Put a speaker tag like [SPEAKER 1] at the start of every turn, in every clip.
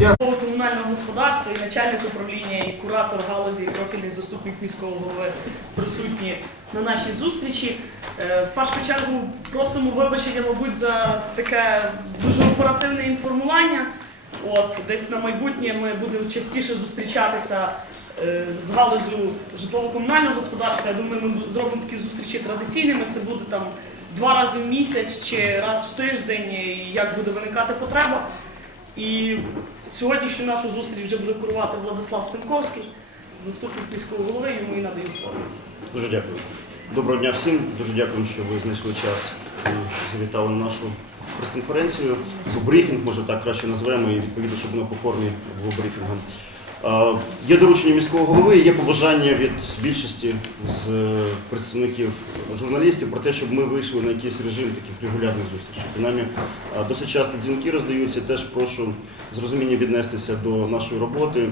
[SPEAKER 1] Голови комунального господарства і начальник управління, і куратор галузі, і профільний заступник міського голови присутні на нашій зустрічі. Е, В першу чергу просимо вибачення, мабуть, за таке дуже оперативне інформування. От десь на майбутнє ми будемо частіше зустрічатися е, з галузю житлово-комунального господарства. Я думаю, ми зробимо такі зустрічі традиційними. Це буде там два рази в місяць чи раз в тиждень, як буде виникати потреба. І сьогоднішню нашу зустріч вже буде курувати Владислав Стенковський, заступник міського голови, йому і надаю слово.
[SPEAKER 2] Дуже дякую. Доброго дня всім. Дуже дякую, що ви знайшли час і завітали на нашу прес-конференцію. Брифінг, може так краще назвемо, і відповідно, щоб воно по формі було брифінгом. Е, Є доручення міського голови, є побажання від більшості з е, представників журналістів про те, щоб ми вийшли на якийсь режим таких регулярних зустрічей. Принаймні, е, досить часто дзвінки роздаються. Теж прошу з розумінням віднестися до нашої роботи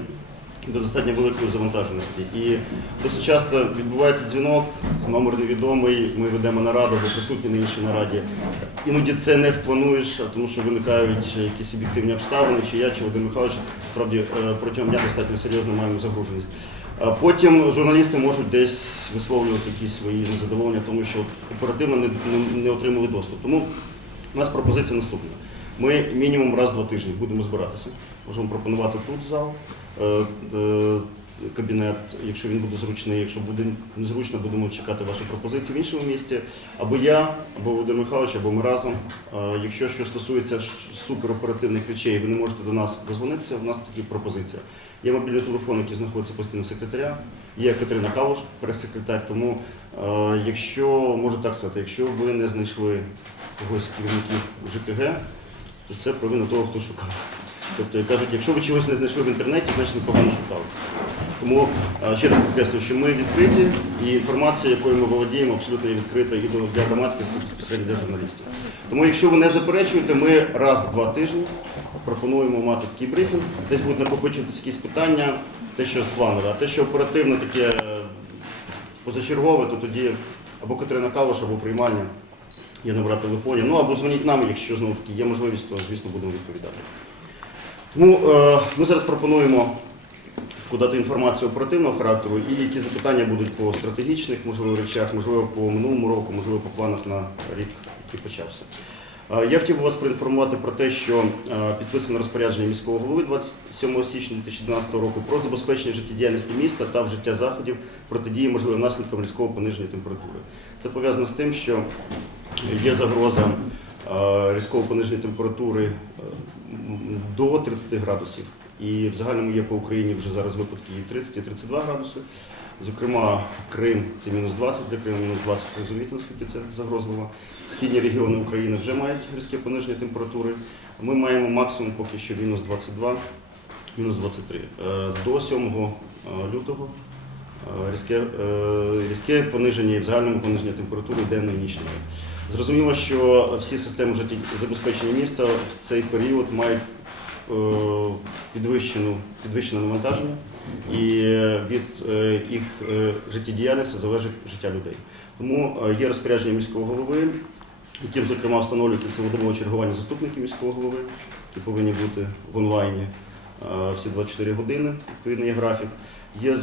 [SPEAKER 2] до достатньо великої завантаженості. І досить часто відбувається дзвінок, номер невідомий, ми ведемо нараду, ви присутні на іншій нараді. Іноді це не сплануєш, тому що виникають якісь об'єктивні обставини, чи я, чи Володимир Михайлович, справді е, протягом дня достатньо серйозно маємо загруженість. Потім журналісти можуть десь висловлювати якісь свої незадоволення, тому що оперативно не, не, не отримали доступ. Тому у нас пропозиція наступна. Ми мінімум раз два тижні будемо збиратися. Можемо пропонувати тут зал, е, е, кабінет, якщо він буде зручний. Якщо буде незручно, будемо чекати ваші пропозиції в іншому місці. Або я, або Володимир Михайлович, або ми разом. Е, Якщо що стосується супероперативних речей, ви не можете до нас дозвонитися. У нас такі пропозиція. Є мобільний телефон, який знаходиться постійно секретаря. Є Катерина Калуш, прес-секретар. Тому, якщо можу так сказати, якщо ви не знайшли когось з керівників ЖКГ, то це провина того, хто шукав. Тобто кажуть, якщо ви чогось не знайшли в інтернеті, значить ви погано шукали. Тому ще раз підкреслюю, що ми відкриті, і інформація, якою ми володіємо, абсолютно є відкрита і для громадськості, і безпосередньо для журналістів. Тому, якщо ви не заперечуєте, ми раз в два тижні пропонуємо мати такий брифінг, десь будуть накопичуватися якісь питання, те, що планове, а те, що оперативно таке позачергове, то тоді або Катерина Калуш, або приймальня. Є номера телефонів. Ну або дзвоніть нам, якщо знову таки є можливість, то звісно будемо відповідати. Тому е, ми зараз пропонуємо подати інформацію оперативного характеру і які запитання будуть по стратегічних, можливо, речах, можливо, по минулому року, можливо, по планах на рік, який почався. Е, Я хотів би вас проінформувати про те, що е, підписане розпорядження міського голови 27 січня 2012 року про забезпечення життєдіяльності міста та вжиття заходів протидії можливим наслідкам різкого пониження температури. Це пов'язано з тим, що є загроза е, різкого пониження температури е, до 30 градусів. І в загальному є по Україні вже зараз випадки і 30, і 32 градуси. Зокрема, Крим це мінус 20, для Криму мінус 20, розумієте, наскільки це загрозливо. Східні регіони України вже мають різке пониження температури. Ми маємо максимум поки що мінус 22, мінус 23. Е, До 7 е, лютого різке, різке пониження і в загальному пониження температури денної і нічної. Зрозуміло, що всі системи життєзабезпечення міста в цей період мають е, підвищену, підвищене навантаження, і від е, їх е, життєдіяльності залежить життя людей. Тому є розпорядження міського голови, яким, зокрема, встановлюється цілодобове чергування заступників міського голови, які повинні бути в онлайні всі 24 години, відповідний є графік. Є,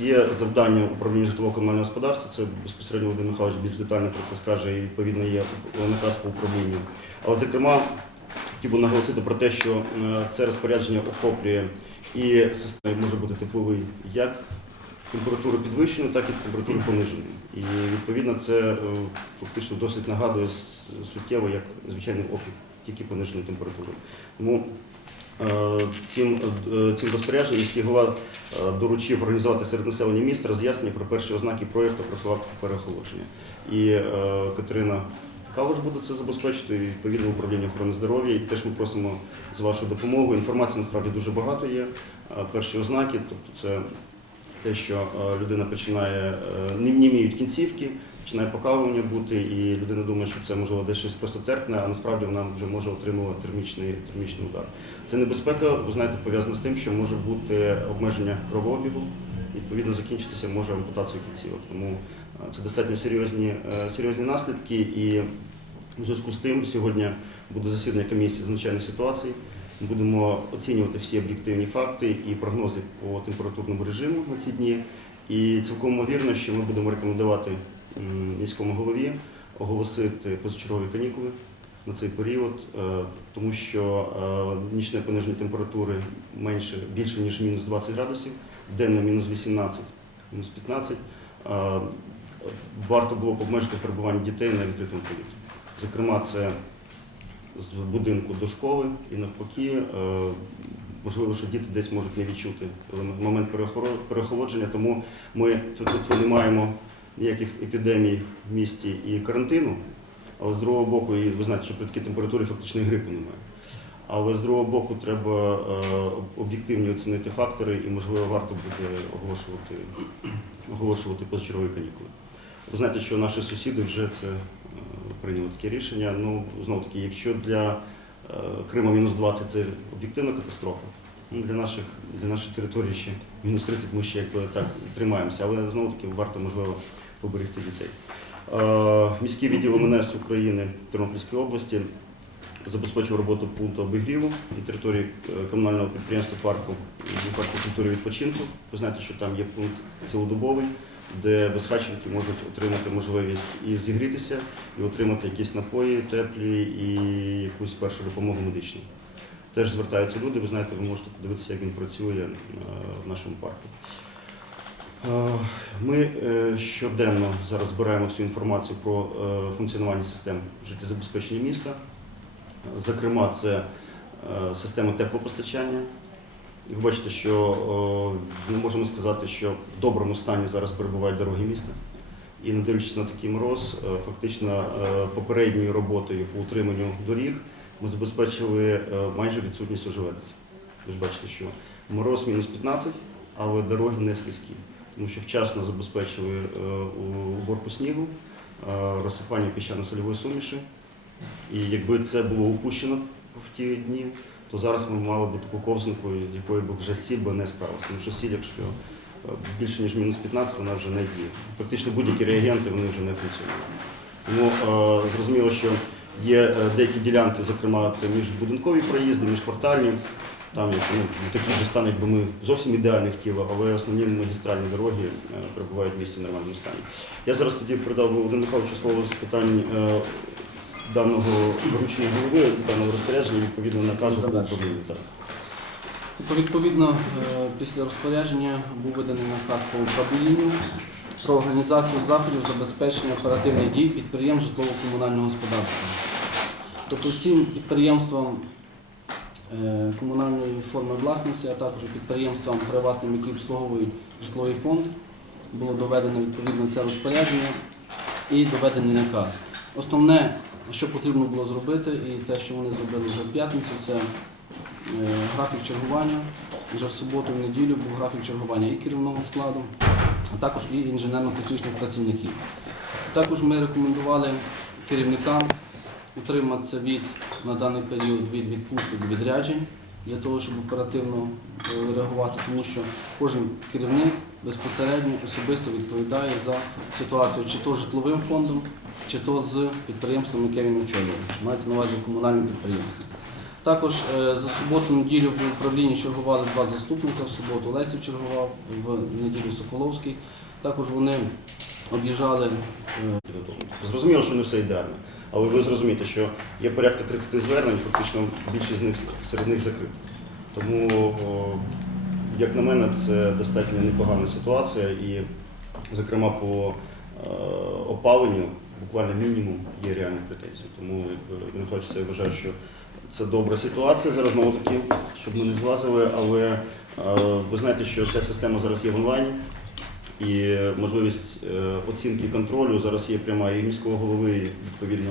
[SPEAKER 2] є завдання управління житлово-комунального господарства, це безпосередньо Володимир Михайлович більш детально про це скаже, і відповідно є наказ по управлінню. Але, зокрема, хотів би наголосити про те, що е, це розпорядження охоплює і система може бути тепловий як температуру підвищену, так і температуру понижену. І відповідно це е, фактично досить нагадує суттєво як звичайний опік, тільки пониженої температури. Тому е, цим, е, цим розпорядженням міський голова е, доручив організувати серед населення міста роз'яснення про перші ознаки прояв та профілактику переохолодження. І е, Катерина Калуш буде це забезпечити, і відповідно управління охорони здоров'я. І теж ми просимо з вашою допомогою. Інформації насправді дуже багато є. Е, Перші ознаки, тобто це те, що е, людина починає е, не німіють кінцівки, починає покалування бути, і людина думає, що це можливо десь щось просто терпне, а насправді вона вже може отримувати термічний, термічний удар. Це небезпека, ви знаєте, пов'язана з тим, що може бути обмеження кровообігу, відповідно закінчитися може ампутація кінцівок. Тому це достатньо серйозні, е, серйозні наслідки. І в зв'язку з тим сьогодні буде засідання комісії з надзвичайних ситуацій. Будемо оцінювати всі об'єктивні факти і прогнози по температурному режиму на ці дні. І цілком ймовірно, що ми будемо рекомендувати міському голові оголосити позачергові канікули на цей період, е, тому що е, нічне пониження температури менше більше ніж мінус 20 градусів, денне мінус 18, мінус 15. Е, Варто було б обмежити перебування дітей на відкритому повітрі. Зокрема, це з будинку до школи і навпаки. Можливо, що діти десь можуть не відчути момент перехолодження, тому ми тут, тут не маємо ніяких епідемій в місті і карантину, але з другого боку, і ви знаєте, що при такій температурі фактично грипу немає. Але з другого боку, треба е, об'єктивні оцінити фактори і, можливо, варто буде оголошувати, оголошувати позачергові канікули. Ви знаєте, що наші сусіди вже це е, прийняли таке рішення. Ну, знову таки, якщо для е, Крима мінус 20 це об'єктивна катастрофа, ну, для, наших, для нашої території ще мінус 30 ми ще якби так тримаємося, але знову таки варто можливо поберегти дітей. Е, Міський відділ МНС України Тернопільської області забезпечив роботу пункту обігріву на території е, комунального підприємства парку парку культури відпочинку. Ви знаєте, що там є пункт цілодобовий, де безхатченки можуть отримати можливість і зігрітися, і отримати якісь напої теплі і якусь першу допомогу медичну. Теж звертаються люди, ви знаєте, ви можете подивитися, як він працює е, в нашому парку. Е, Ми е, щоденно зараз збираємо всю інформацію про е, функціонування систем життєзабезпечення міста. Зокрема, це система теплопостачання. Ви бачите, що ми можемо сказати, що в доброму стані зараз перебувають дороги міста. І не дивлячись на такий мороз, фактично попередньою роботою по утриманню доріг ми забезпечили майже відсутність ожеледиці. Ви ж бачите, що мороз мінус 15, але дороги не слизькі, тому що вчасно забезпечили е, уборку снігу, е, розсипання піщано-сольової суміші. І якби це було упущено в ті дні, то зараз ми мали б таку з якої б вже сіль би не справилася. Тому що сіль, якщо е, більше ніж мінус 15, вона вже не діє. Фактично будь-які реагенти вони вже не функціонують. Тому зрозуміло, що є деякі ділянки, зокрема, це міжбудинкові проїзди, міжквартальні. Там як, ну, такі вже стан, якби ми зовсім ідеально хотіли, але основні магістральні дороги е, перебувають в місті в нормальному стані. Я зараз тоді передав Володимиру Михайловичу слово з питань е, даного доручення голови, даного розпорядження, відповідно наказу.
[SPEAKER 3] То відповідно е, після розпорядження був виданий наказ по управлінню про організацію заходів забезпечення оперативних дій підприємств житлово-комунального господарства. Тобто всім підприємствам комунальної форми власності, а також підприємствам приватним, які обслуговують житловий фонд, було доведено відповідно це розпорядження і доведений наказ. Основне, що потрібно було зробити, і те, що вони зробили вже в п'ятницю, це е, графік чергування. Вже в суботу в неділю був графік чергування і керівного складу, а також і інженерно-технічних працівників. Також ми рекомендували керівникам утриматися від на даний період від відпусток відряджень для того, щоб оперативно е, реагувати, тому що кожен керівник безпосередньо особисто відповідає за ситуацію чи то житловим фондом, чи то з підприємством, яке він очолює. Мається на увазі комунальне підприємство. Також е, за суботу-неділю в управлінні чергували два заступника. В суботу Лесів чергував, в неділю Соколовський. Також вони об'їжджали е,
[SPEAKER 2] Зрозуміло, що не все ідеально, але ви зрозумієте, що є порядка 30 звернень, фактично більшість з них серед них закриті. Тому, як на мене, це достатньо непогана ситуація і, зокрема, по е, опаленню буквально мінімум є реальні претензії. Тому не хочеться, я вважаю, що це добра ситуація зараз знову таки, щоб ми не злазили, але е, ви знаєте, що ця система зараз є в онлайні. І можливість е, оцінки контролю зараз є пряма і міського голови, і відповідно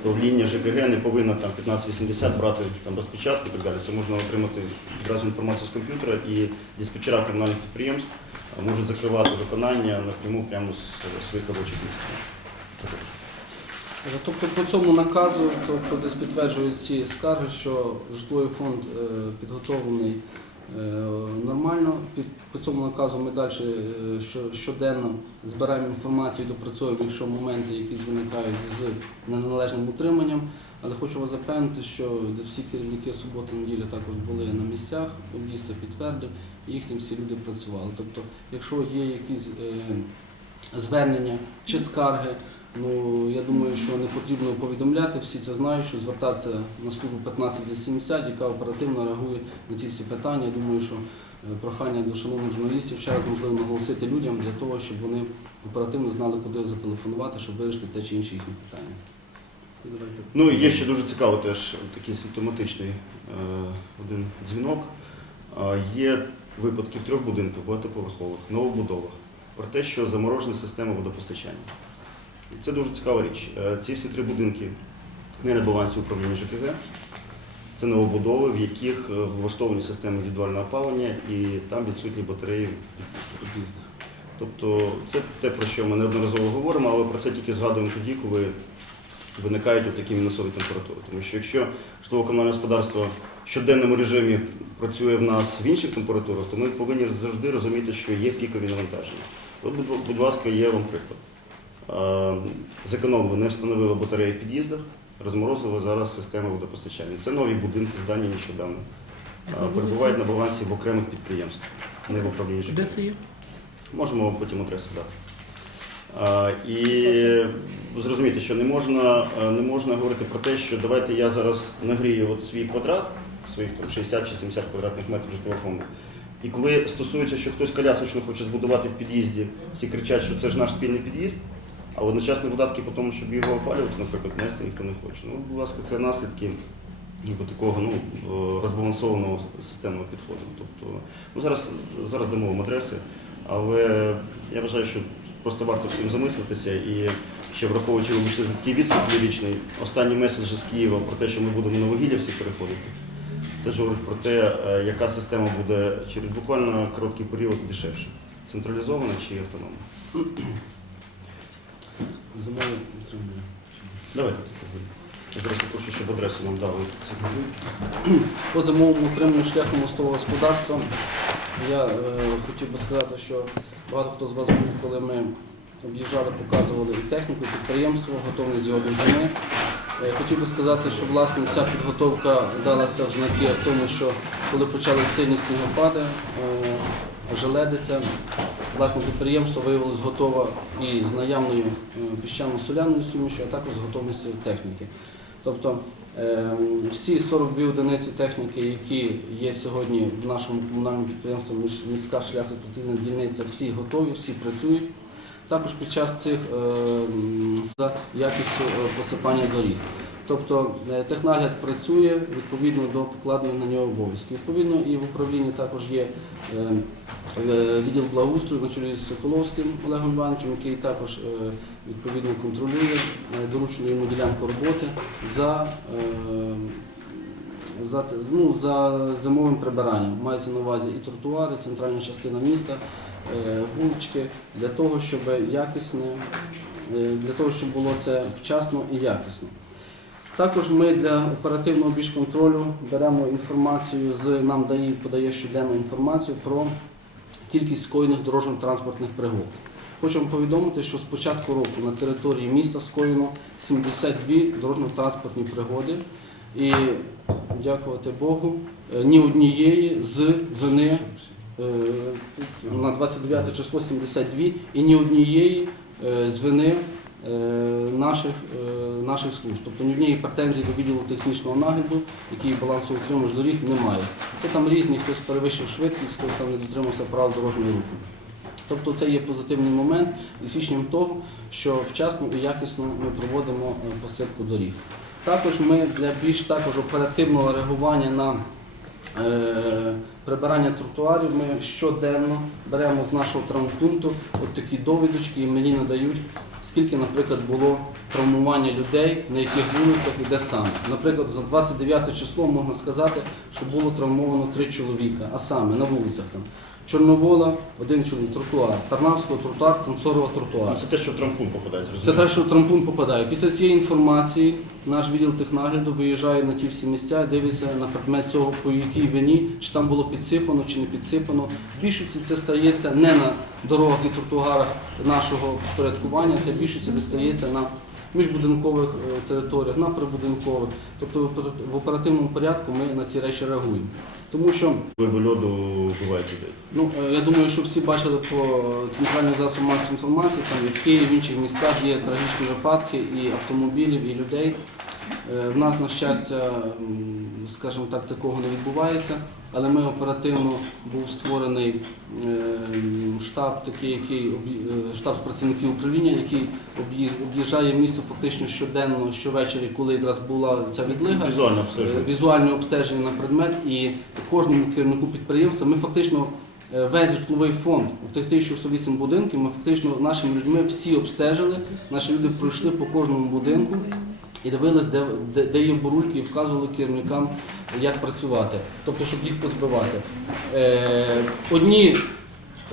[SPEAKER 2] управління ЖКГ не повинна там 1580 брати там розпечатку і так далі. Це можна отримати одразу інформацію з комп'ютера і диспетчера комунальних підприємств можуть закривати виконання напряму прямо з своїх робочих місць.
[SPEAKER 3] Тобто по цьому наказу, тобто десь підтверджують ці скарги, що житловий фонд е, підготовлений нормально. Під, по цьому наказу ми далі е, що- щоденно збираємо інформацію допрацьовуємо, якщо моменти якісь виникають з неналежним утриманням. Але хочу вас запевнити, що всі керівники суботи неділі також були на місцях, це підтвердив, і їхні всі люди працювали. Тобто, якщо є якісь е, звернення чи скарги, ну я думаю, що не потрібно повідомляти, всі це знають, що звертатися на службу 1580, яка оперативно реагує на ці всі питання. Я думаю, що е, прохання до шановних журналістів ще раз можливо наголосити людям для того, щоб вони оперативно знали, куди зателефонувати, щоб вирішити те чи інше їхнє питання.
[SPEAKER 2] Ну і є ще дуже цікаво теж такий симптоматичний е, один дзвінок. Е, Є випадки в трьох будинках багатоповерхових, новобудовах, про те, що заморожена система водопостачання. Це дуже цікава річ. Е, Ці всі три будинки не на балансі управління ЖКГ. Це новобудови, в яких е, влаштовані системи індивідуального опалення і там відсутні батареї
[SPEAKER 3] Об'їзд.
[SPEAKER 2] Тобто це те, про що ми неодноразово говоримо, але про це тільки згадуємо тоді, коли виникають такі мінусові температури. Тому що якщо житлово-комунальне господарство в щоденному режимі працює в нас в інших температурах, то ми повинні завжди розуміти, що є пікові навантаження. От, будь ласка, є вам приклад. Е, Зекономили, не встановили батареї в під'їздах, розморозили зараз систему водопостачання. Це нові будинки, здані нещодавно. Е, Перебувають на балансі в окремих підприємствах, не в управлінні ЖКХ.
[SPEAKER 1] Де це є?
[SPEAKER 2] Можемо вам потім адреси дати. А, і зрозуміти, що не можна, е, не можна говорити про те, що давайте я зараз нагрію от свій квадрат, своїх там, 60 чи 70 квадратних метрів житлового фонду. І коли стосується, що хтось колясочно хоче збудувати в під'їзді, всі кричать, що це ж наш спільний під'їзд, а одночасно видатки по тому, щоб його опалювати, наприклад, нести ніхто не хоче. Ну, будь ласка, це наслідки ніби такого ну, е, розбалансованого системного підходу. Тобто, ну, зараз, зараз дамо адреси. Але я вважаю, що просто варто всім замислитися і ще враховуючи вибачте, за такий відступ ліричний, останні меседжі з Києва про те, що ми будемо на вугілля всі переходити. Ж говорить про те, е, яка система буде через буквально короткий період дешевше. Централізована чи автономна?
[SPEAKER 3] Зимові утримання.
[SPEAKER 2] Давайте тут поговоримо. Я зараз попрошу, щоб адресу нам дали.
[SPEAKER 3] По зимовому утриманню шляхом мостового господарства я е, хотів би сказати, що багато хто з вас був, коли ми об'їжджали, показували і техніку, і підприємство, готовність його до зими. Е, Хотів би сказати, що власне ця підготовка далася в знаки в тому, що коли почали сильні снігопади, е, желедиця, власне підприємство виявилось готове і з наявною е, піщано-соляною сумішю, а також з готовністю техніки. Тобто е, всі 42 одиниці техніки, які є сьогодні в нашому комунальному підприємстві «Міс- міська шляхопостійна дільниця, всі готові, всі працюють. Також під час цих е, за якістю посипання доріг. Тобто е, технагляд працює відповідно до покладених на нього обов'язків. Відповідно, і в управлінні також є е, е, відділ благоустрою на чолі з Соколовським Олегом Івановичем, який також відповідно контролює доручену йому ділянку роботи за, за, ну, за зимовим прибиранням. Мається на увазі і тротуари, і центральна частина міста, вулички, для того, щоб якісне, е, для того, щоб було це вчасно і якісно. Також ми для оперативного більш контролю беремо інформацію з нам дає, подає щоденну інформацію про кількість скоєних дорожньо-транспортних пригод. Вам повідомити, що з початку року на території міста скоєно 72 дорожньо-транспортні пригоди. І дякувати Богу, е, ні однієї з вини е, на 29 число 72 і ні однієї е, з вини наших, е, наших служб. Тобто ні однієї претензії до відділу технічного нагляду, який балансоутримувач доріг, немає. Це там різні, хтось перевищив швидкість, хтось там не дотримався правил дорожнього руху. Тобто це є позитивний момент і свідченням того, що вчасно і якісно ми проводимо е, посипку доріг. Також ми для більш також оперативного реагування на е, прибирання тротуарів ми щоденно беремо з нашого травмпункту от такі довідочки і мені надають, скільки, наприклад, було травмування людей, на яких вулицях і де саме. Наприклад, за 29 число можна сказати, що було травмовано три чоловіка, а саме на вулицях там. Чорновола, один чоловік, тротуар, Тарнавського тротуар, Танцорова тротуар.
[SPEAKER 2] Ну, Це те, що в трампун попадає,
[SPEAKER 3] Це те, що трампун попадає. Після цієї інформації наш відділ технагляду виїжджає на ті всі місця, дивиться на предмет цього, по якій вині, чи там було підсипано, чи не підсипано. В більшості це стається не на дорогах і тротуарах нашого впорядкування, це в більшості стається на міжбудинкових е, територіях, на прибудинкових. Тобто в оперативному порядку ми на ці речі реагуємо. Тому що
[SPEAKER 2] Вибу льоду бувають людей.
[SPEAKER 3] Ну, е, я думаю, що всі бачили по центральних засобах масової інформації, там і в Києві, в інших містах є трагічні випадки і автомобілів, і людей. Е, В нас, на щастя, м, скажімо так, такого не відбувається, але ми оперативно був створений е, штаб, такий, який е, штаб з працівників управління, який об'ї- об'їжджає місто фактично щоденно, щовечері, коли якраз була ця відлига.
[SPEAKER 2] Візуально
[SPEAKER 3] Е,
[SPEAKER 2] обстежують.
[SPEAKER 3] візуальне обстеження на предмет і кожному керівнику підприємства ми фактично е, весь житловий фонд у тих 1108 будинків, ми фактично нашими людьми всі обстежили. Наші люди пройшли по кожному будинку і дивились, де, де, де є бурульки, і вказували керівникам, як працювати, тобто, щоб їх позбивати. Е, одні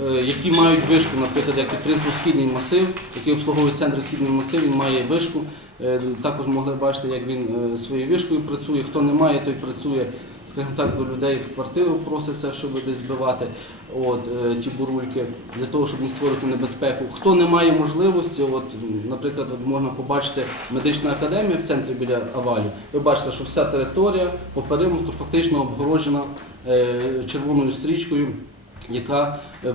[SPEAKER 3] е, які мають вишку, наприклад, як підтримку Східний масив, який обслуговує центр Східний масив, він має вишку. Е, Також могли бачити, як він е, своєю вишкою працює. Хто не має, той працює, скажімо так, до людей в квартиру проситься, щоб десь збивати от, е, ті бурульки, для того, щоб не створити небезпеку. Хто не має можливості, от, наприклад, от можна побачити медична академія в центрі біля Авалі. Ви бачите, що вся територія по периметру фактично обгороджена е, червоною стрічкою яка е,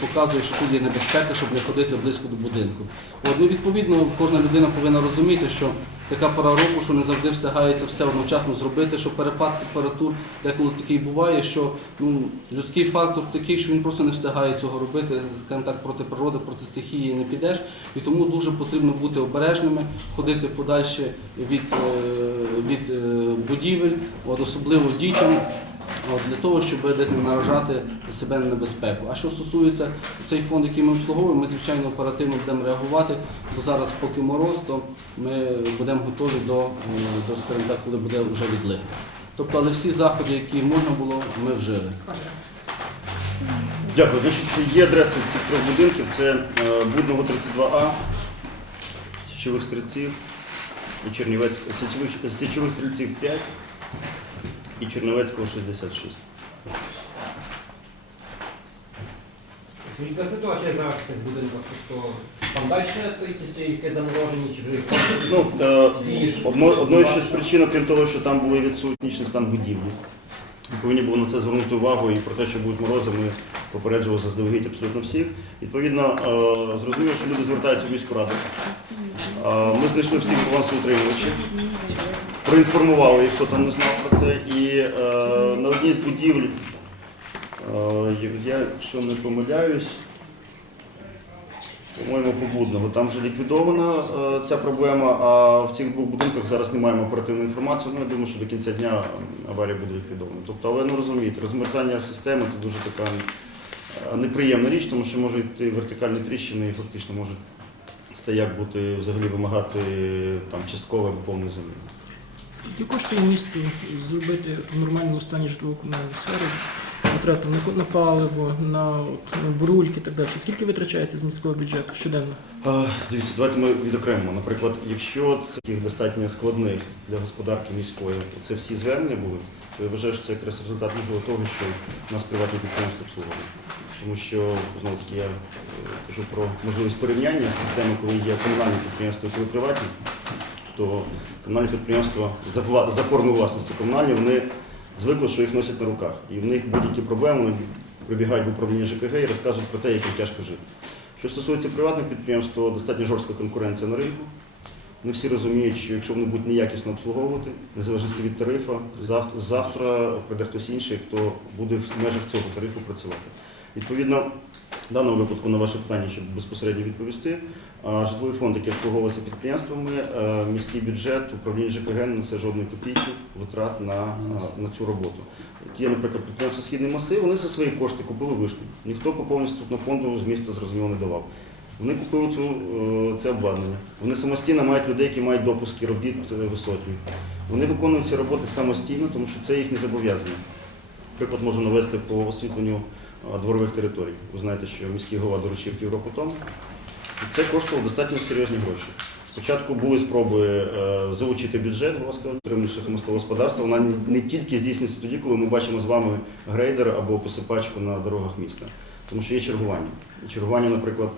[SPEAKER 3] показує, що тут є небезпека, щоб не ходити близько до будинку. От, ну, відповідно, кожна людина повинна розуміти, що така пора року, що не завжди встигається все одночасно зробити, що перепад температур деколи такий буває, що ну, людський фактор такий, що він просто не встигає цього робити, скажімо так, проти природи, проти стихії не підеш. І тому дуже потрібно бути обережними, ходити подальше від, е, від е, будівель, особливо дітям. Для того, щоб десь не наражати себе на небезпеку. А що стосується цей фонд, який ми обслуговуємо, ми звичайно оперативно будемо реагувати, бо зараз, поки мороз, то ми будемо готові до, е, до скажімо так, коли буде вже відлига. Тобто, але всі заходи, які можна було, ми вжили.
[SPEAKER 2] Дякую. Значить, є адреси цих трьох будинків. Це е, Будного 32А, Січових стрільців Січових, Січових стрільців 5 і Чернівецького 66.
[SPEAKER 4] Яка ситуація зараз в цих будинках? Тобто там далі ті стоїть яке заморожені, чи вже їх
[SPEAKER 2] Ну, е, Одно, одною ще з причин, окрім того, що там були відсутній стан будівлі. Ми повинні були на це звернути увагу і про те, що будуть морози, ми попереджували заздалегідь абсолютно всіх. Відповідно, е, зрозуміло, що люди звертаються в міську раду. Е, Ми знайшли всіх балансоутримувачів, проінформували хто там не знав про це. І е, на одній з будівель, е, я, якщо не помиляюсь, по-моєму, побудного. Там вже ліквідована е, ця проблема, а в цих двох будинках зараз не маємо оперативної інформації. Ну, я думаю, що до кінця дня аварія буде ліквідована. Тобто, але ну розумієте, розмерзання системи це дуже така е, неприємна річ, тому що може йти вертикальні тріщини і фактично може стояк бути взагалі вимагати там частково або повної землі.
[SPEAKER 5] Скільки коштує місту зробити в нормальному стані житлово-комунальну сферу? Витрати на, паливо, на, на бурульки і так далі. Скільки витрачається з міського бюджету щоденно?
[SPEAKER 2] А, Дивіться, давайте ми відокремимо. Наприклад, якщо це таких достатньо складних для господарки міської, це всі звернення були, то я вважаю, що це якраз результат можливо того, що у нас приватні підприємства обслуговують. Тому що знову таки я е, кажу про можливість порівняння системи, коли є комунальні підприємства коли приватні, то комунальні підприємства за, формою власності комунальні, вони звикли, що їх носять на руках. І в них будь-які проблеми вони прибігають в управління ЖКГ і розказують про те, як їм тяжко жити. Що стосується приватних підприємств, то достатньо жорстка конкуренція на ринку. Не всі розуміють, що якщо вони будуть неякісно обслуговувати, незалежно від тарифу, завтра, завтра прийде хтось інший, хто буде в межах цього тарифу працювати. Відповідно, в даному випадку на ваше питання, щоб безпосередньо відповісти, житловий фонд, який обслуговується підприємствами, е, міський бюджет, управління ЖКГ не несе жодної копійки витрат на, на цю роботу. От Є, наприклад, підприємство Східний масив, вони за свої кошти купили вишку. Ніхто поповнення статутного фонду з міста зрозуміло не давав. Вони купили цю, е, це обладнання. Вони самостійно мають людей, які мають допуски робіт висотні. Вони виконують ці роботи самостійно, тому що це їхні зобов'язання. Приклад можу навести по освітленню е, дворових територій. Ви знаєте, що міський голова доручив півроку тому. Це коштувало достатньо серйозні гроші. Спочатку були спроби е, залучити бюджет, будь ласка, підтримуючи шляхом господарства. Вона не- тільки здійснюється тоді, коли ми бачимо з вами грейдер або посипачку на дорогах міста, тому що є чергування. Чергування, наприклад,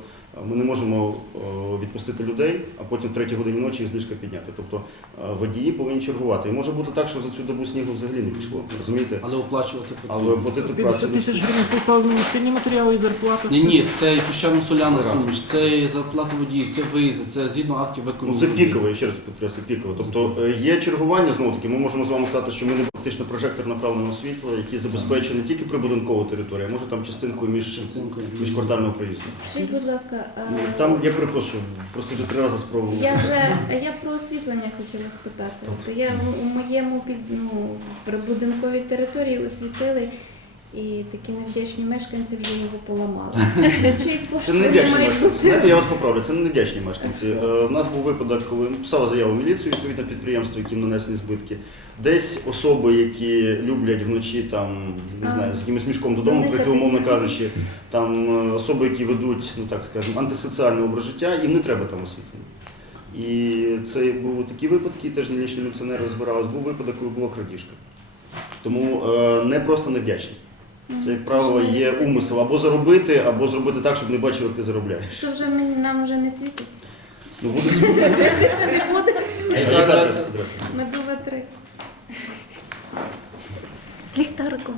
[SPEAKER 2] Ми не можемо е, відпустити людей, а потім в третій годині ночі з ліжка підняти. Тобто е, водії повинні чергувати. І може бути так, що за цю добу снігу взагалі не пішло. Розумієте?
[SPEAKER 3] Але оплачувати
[SPEAKER 2] Але
[SPEAKER 3] потрібно.
[SPEAKER 2] платити
[SPEAKER 5] 50 тисяч гривень це паливно-мастильні матеріали і зарплата.
[SPEAKER 3] Ні, ні, це і піщано-соляна суміш, це зарплата водіїв, це виїзди, це згідно актів
[SPEAKER 2] Ну, це пікове, я ще раз підкреслю, пікове. Тобто е, є чергування, знову таки, ми можемо з вами сказати, що ми не фактично прожектор направленого світла, який забезпечує не тільки прибудинкову територію, а може там частинкою між
[SPEAKER 3] Частинкою.
[SPEAKER 2] міжквартального проїзду.
[SPEAKER 6] Скажіть, будь ласка, а,
[SPEAKER 2] Ну, Там я перепрошую, просто вже три рази спробував.
[SPEAKER 6] я вже я про освітлення хотіла спитати. То я в- у моєму під ну прибудинковій території освітили. І такі невдячні мешканці вже його поламали.
[SPEAKER 2] Це не невдячні мешканці. Знаєте, я вас поправлю, це не невдячні мешканці. Е, У нас був випадок, коли писали заяву в міліцію, відповідно підприємство, яким нанесені збитки. Десь особи, які люблять вночі там, не знаю, з якимось мішком додому прийти, умовно кажучи, там е, особи, які ведуть, ну так скажемо, антисоціальний образ життя, їм не треба там освітлення. І це були такі випадки, теж дільничні міліціонери розбирались, був випадок, коли була крадіжка. Тому е, не просто невдячні. Це, як правило, є умисел або заробити, або зробити так, щоб не бачили, як ти заробляєш.
[SPEAKER 6] Що вже мені- нам вже не світить?
[SPEAKER 2] Ну, буде
[SPEAKER 6] Світити не буде.
[SPEAKER 3] Яка адреса?
[SPEAKER 2] адреса? Адреса.
[SPEAKER 6] Медова 3. З ліхтариком.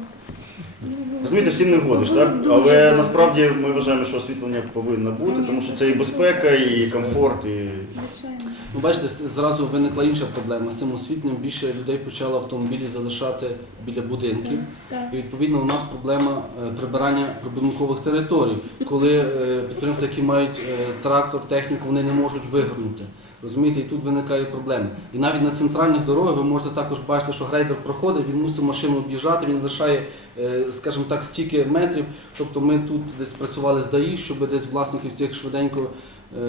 [SPEAKER 2] Розумієте, всім не вгодиш,
[SPEAKER 6] Було
[SPEAKER 2] так?
[SPEAKER 6] дуже
[SPEAKER 2] Але
[SPEAKER 6] добре.
[SPEAKER 2] насправді ми вважаємо, що освітлення повинно бути, тому що це і безпека, і комфорт, і
[SPEAKER 6] Звичайно.
[SPEAKER 3] Ну, бачите, зразу виникла інша проблема. З цим освітленням більше людей почало автомобілі залишати біля будинків.
[SPEAKER 6] Так.
[SPEAKER 3] І відповідно у нас проблема е, прибирання прибудинкових територій, коли е, підприємці, які мають е, трактор, техніку, вони не можуть вигорнути. Розумієте, і тут виникає проблема. І навіть на центральних дорогах ви можете також бачити, що грейдер проходить, він мусить машину об'їжджати, він лишає, скажімо так, стільки метрів. Тобто ми тут десь працювали з ДАІ, щоб десь власників цих швиденько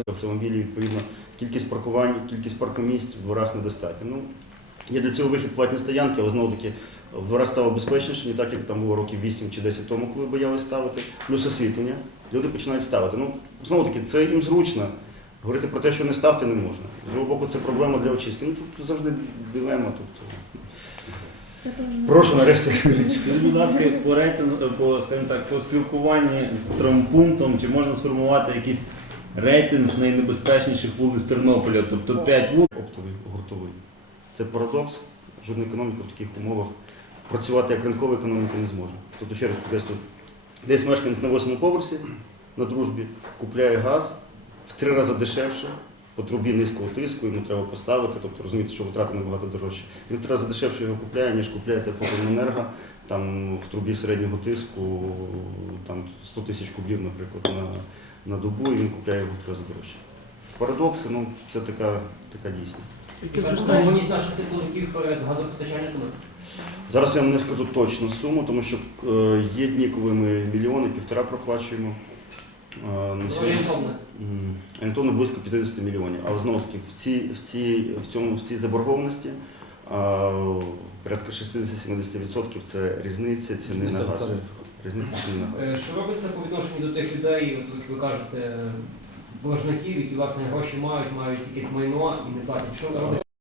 [SPEAKER 2] автомобілі, відповідно, кількість паркувань, кількість паркомісць в дворах недостатньо. Ну, є для цього вихід платні стоянки, але знову таки в дворах стало безпечніше, не так, як там було років 8 чи 10 тому, коли боялись ставити. Плюс освітлення. Люди починають ставити. Ну, знову таки, це їм зручно. Говорити про те, що не ставте, не можна. З другого боку, це проблема для очистки. Ну тут завжди дилема. Тут. Прошу нарешті.
[SPEAKER 7] Скажіть, будь ласка, по рейтингу, по, скажімо так, по спілкуванні з травмпунктом, чи можна сформувати якийсь рейтинг найнебезпечніших вулиць Тернополя, тобто 5 вулиць?
[SPEAKER 2] Оптовий, гуртовий. Це парадокс. Жодна економіка в таких умовах працювати як ринкова економіка не зможе. Тобто, ще раз підкреслю, десь мешканець на восьмому поверсі на дружбі купляє газ в три рази дешевше, по трубі низького тиску, йому треба поставити, тобто розумієте, що витрати набагато дорожчі. Він в три рази дешевше його купляє, ніж купляє теплокомуненерго, там в трубі середнього тиску там 100 тисяч кубів, наприклад, на, на добу, і він купляє три рази дорожче. Парадокси, ну це така, така дійсність.
[SPEAKER 4] Наших тепловиків перед газопостачальниками?
[SPEAKER 2] Зараз я вам не скажу точну суму, тому що е, є дні, коли ми мільйони, півтора проплачуємо. Е, на
[SPEAKER 4] Ну,
[SPEAKER 2] сьогодні-
[SPEAKER 4] орієнтовно.
[SPEAKER 2] М, Орієнтовно близько 50 мільйонів. Але знову таки в цій, в цій, в цьому, в цій заборгованості а, порядка 60-70% це різниця ціни на газ. Різниця ціни на газ.
[SPEAKER 4] Е, Що робиться по відношенню до тих людей, як ви кажете, боржників, які власне гроші мають, мають якесь майно і не платять? Що робиться?